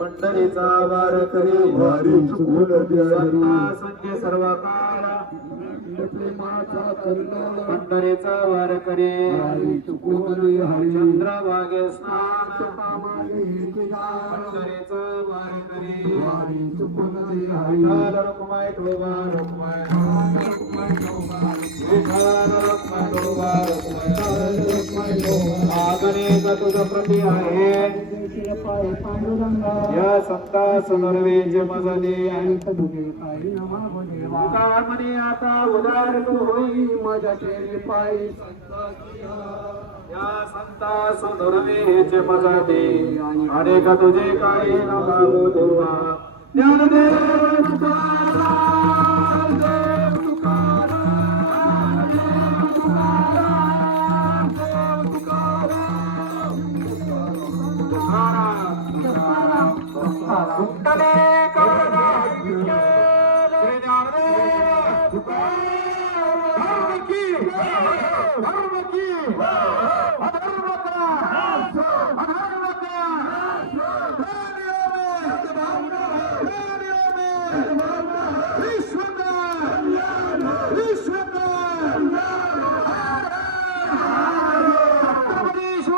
पंढरीचा वार करी वारी संजय सर्व काळा पंढरीचा वार करी चंद्रभागे स्नान पंढरीचा वार करी रुक्माई ठोबा रुक्माई गणेश तुझ प्रती आहे या संता सुनर्वेज मजले म्हणे आता उदार तू होई माझ्या केली पायी या संता सुनर्वेज मजले अनेक तुझे काही न भागो देवा ज्ञानदेव तुकाराम देव तुकाराम देव तुकाराम देव तुकाराम तुकाराम कुंडले करना श्री ज्ञानदेव तुकाराम की धर्म की अधर्म का अधर्म का विश्व